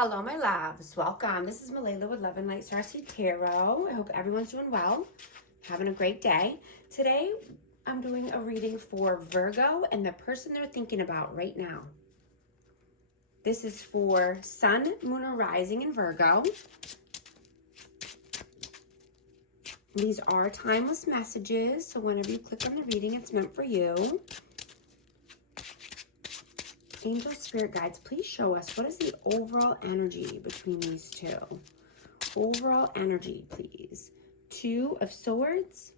Hello, my loves. Welcome. This is Malayla with Love and Light Starseed Tarot. I hope everyone's doing well, having a great day. Today, I'm doing a reading for Virgo and the person they're thinking about right now. This is for Sun, Moon, or Rising in Virgo. These are timeless messages, so whenever you click on the reading, it's meant for you. Angel Spirit Guides, please show us what is the overall energy between these two. Overall energy, please. Two of Swords.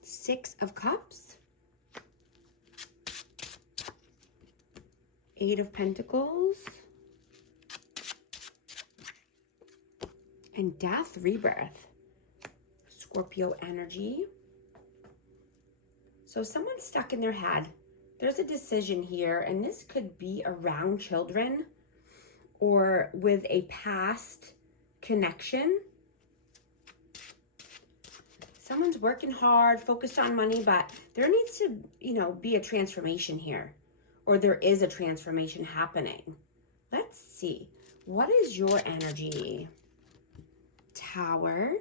Six of Cups. Eight of Pentacles. And Death, Rebirth. Scorpio energy. So someone's stuck in their head. There's a decision here, and this could be around children or with a past connection. Someone's working hard, focused on money, but there needs to, be a transformation here, or there is a transformation happening. Let's see. What is your energy? Tower.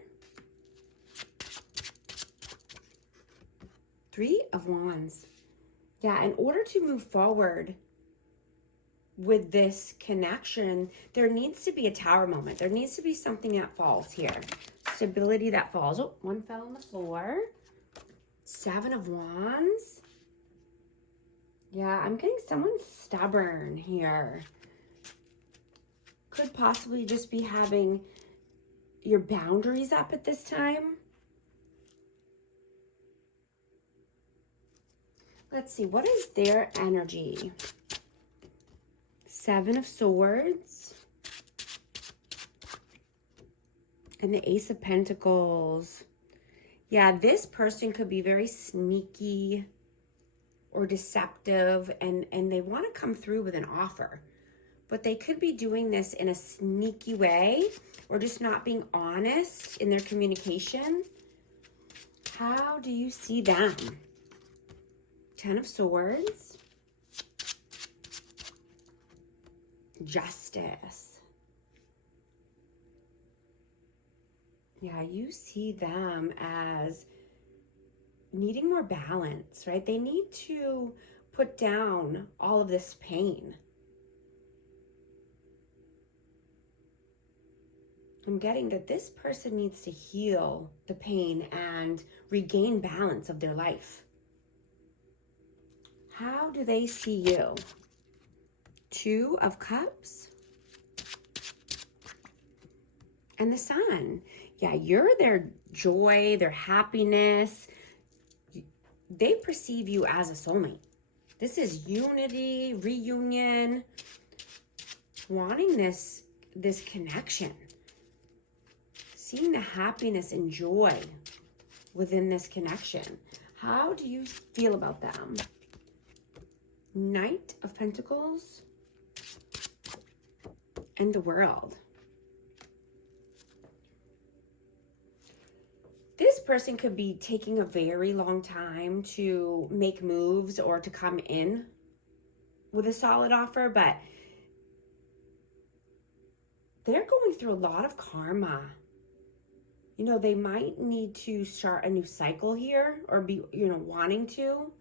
Three of Wands. Yeah, in order to move forward with this connection, there needs to be a tower moment. There needs to be something that falls here. Stability that falls. Oh, one fell on the floor. Seven of Wands. Yeah, I'm getting someone stubborn here. Could possibly just be having your boundaries up at this time. Let's see, what is their energy? Seven of Swords. And the Ace of Pentacles. Yeah, this person could be very sneaky or deceptive, and they want to come through with an offer. But they could be doing this in a sneaky way or just not being honest in their communication. How do you see them? Ten of Swords. Justice. Yeah, you see them as needing more balance, right? They need to put down all of this pain. I'm getting that this person needs to heal the pain and regain balance of their life. How do they see you? Two of Cups. And the Sun. Yeah, you're their joy, their happiness. They perceive you as a soulmate. This is unity, reunion, wanting this connection. Seeing the happiness and joy within this connection. How do you feel about them? Knight of Pentacles and the World. This person could be taking a very long time to make moves or to come in with a solid offer, but they're going through a lot of karma. They might need to start a new cycle here or be, wanting to.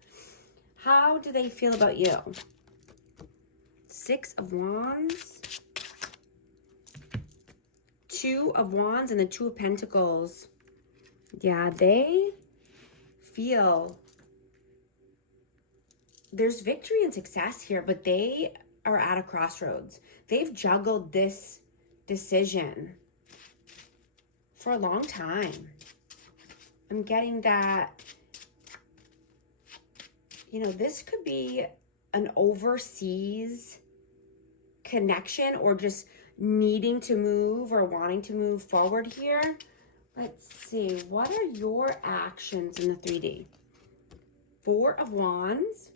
How do they feel about you? Six of Wands. Two of Wands and the Two of Pentacles. Yeah, they feel there's victory and success here, but they are at a crossroads. They've juggled this decision for a long time. I'm getting that this could be an overseas connection or just needing to move or wanting to move forward here. Let's see. What are your actions in the 3D? Four of Wands.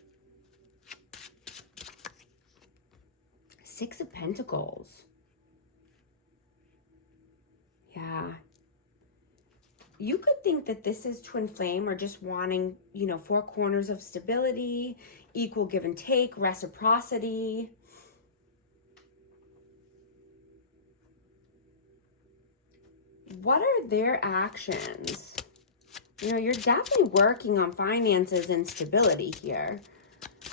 Six of Pentacles. Yeah. You could think that this is twin flame or just wanting, four corners of stability, equal give and take, reciprocity. What are their actions? You know, you're definitely working on finances and stability here.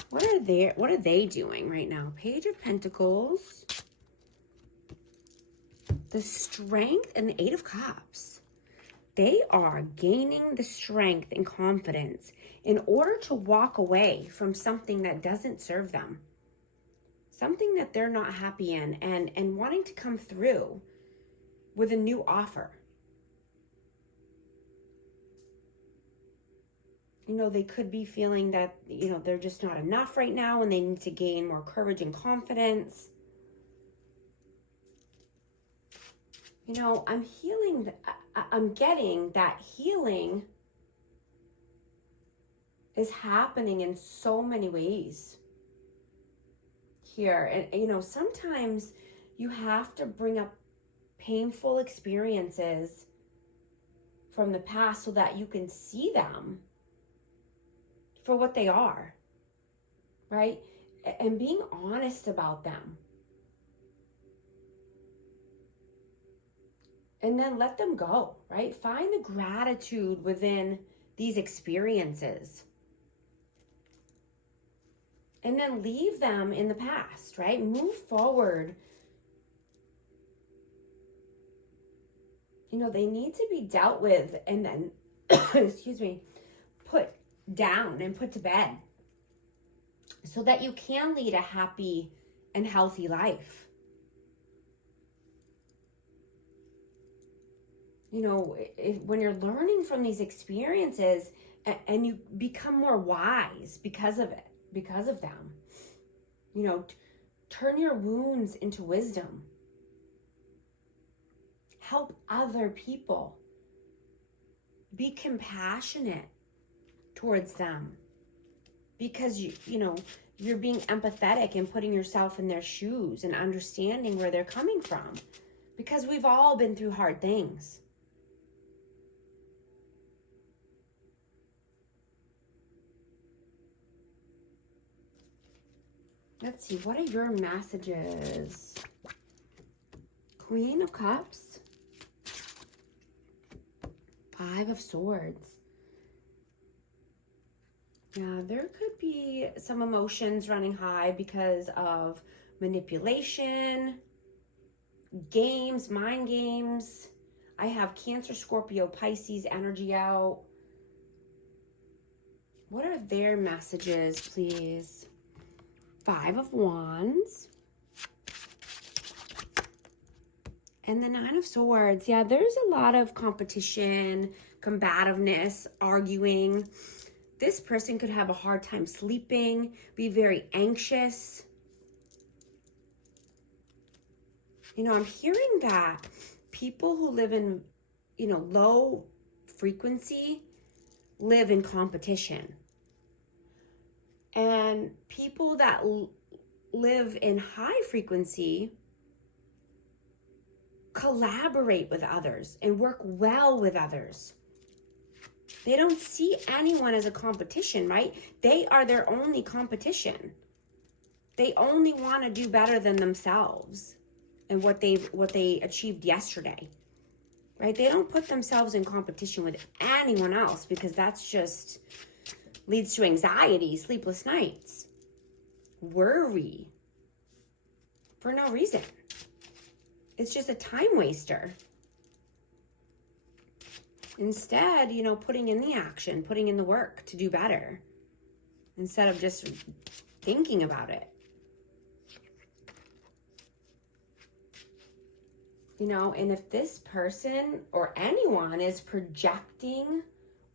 What are they doing right now? Page of Pentacles, the Strength, and the Eight of Cups. They are gaining the strength and confidence in order to walk away from something that doesn't serve them, something that they're not happy in, and wanting to come through with a new offer. You know, they could be feeling that, you know, they're just not enough right now and they need to gain more courage and confidence. You know, I'm getting that healing is happening in so many ways here. And, you know, sometimes you have to bring up painful experiences from the past so that you can see them for what they are, right? And being honest about them. And then let them go, right? Find the gratitude within these experiences. And then leave them in the past, right? Move forward. You know, they need to be dealt with and then, excuse me, put down and put to bed so that you can lead a happy and healthy life. You know, when you're learning from these experiences and you become more wise because of them, you know, turn your wounds into wisdom. Help other people. Be compassionate towards them because you know, you're being empathetic and putting yourself in their shoes and understanding where they're coming from, because we've all been through hard things. Let's see, what are your messages? Queen of Cups, Five of Swords. Yeah, there could be some emotions running high because of manipulation, games, mind games. I have Cancer, Scorpio, Pisces energy out. What are their messages, please? Five of Wands. And the Nine of Swords. Yeah, there's a lot of competition, combativeness, arguing. This person could have a hard time sleeping, be very anxious. You know, I'm hearing that people who live in, you know, low frequency live in competition. And people that live in high frequency collaborate with others and work well with others. They don't see anyone as a competition, right? They are their only competition. They only want to do better than themselves and what they achieved yesterday, right? They don't put themselves in competition with anyone else because that's just leads to anxiety, sleepless nights, worry for no reason. It's just a time waster. Instead, you know, putting in the action, putting in the work to do better instead of just thinking about it. You know, and if this person or anyone is projecting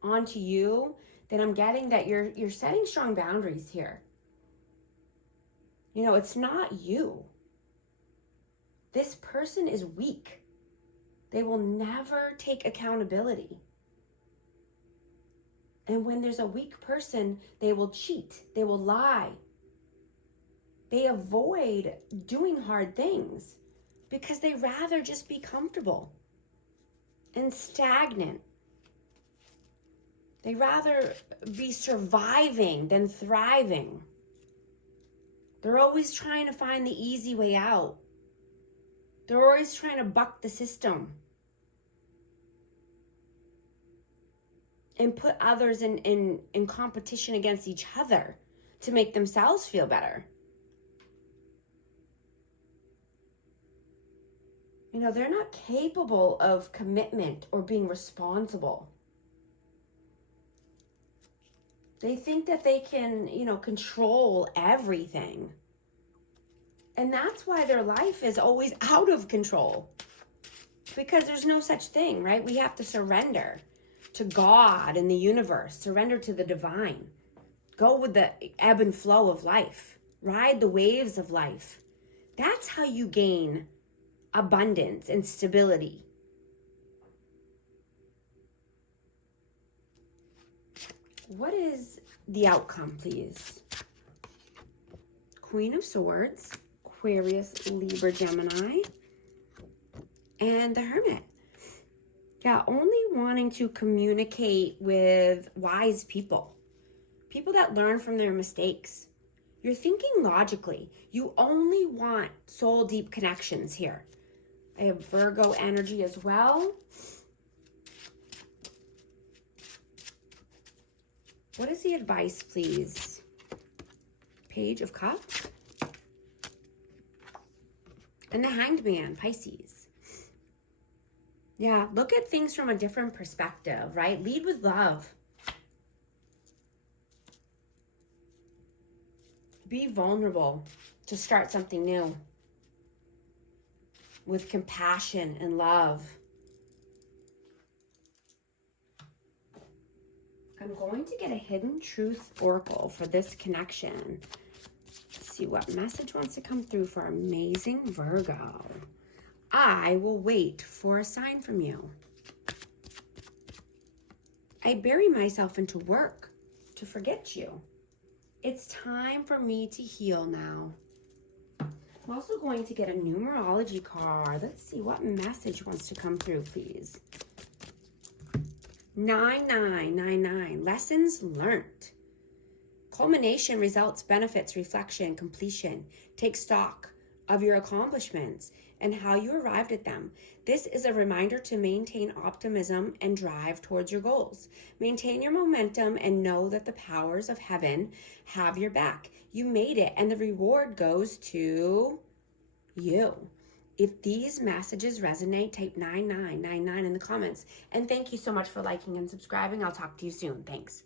onto you, then I'm getting that you're setting strong boundaries here. You know, it's not you. This person is weak. They will never take accountability. And when there's a weak person, they will cheat. They will lie. They avoid doing hard things because they rather just be comfortable and stagnant. They rather be surviving than thriving. They're always trying to find the easy way out. They're always trying to buck the system and put others in competition against each other to make themselves feel better. You know, they're not capable of commitment or being responsible. They think that they can, you know, control everything. And that's why their life is always out of control. Because there's no such thing, right? We have to surrender to God and the universe, surrender to the divine. Go with the ebb and flow of life. Ride the waves of life. That's how you gain abundance and stability. What is the outcome, please? Queen of Swords, Aquarius, Libra, Gemini, and the Hermit. Yeah, only wanting to communicate with wise people. People that learn from their mistakes. You're thinking logically. You only want soul deep connections here. I have Virgo energy as well. What is the advice, please? Page of Cups. And the Hanged Man, Pisces. Yeah, look at things from a different perspective, right? Lead with love. Be vulnerable to start something new with compassion and love. I'm going to get a hidden truth oracle for this connection. Let's see what message wants to come through for amazing Virgo. I will wait for a sign from you. I bury myself into work to forget you. It's time for me to heal now. I'm also going to get a numerology card. Let's see what message wants to come through, please. 9999, lessons learned. Culmination, results, benefits, reflection, completion. Take stock of your accomplishments and how you arrived at them. This is a reminder to maintain optimism and drive towards your goals. Maintain your momentum and know that the powers of heaven have your back. You made it, and the reward goes to you. If these messages resonate, type 9999 in the comments. And thank you so much for liking and subscribing. I'll talk to you soon. Thanks.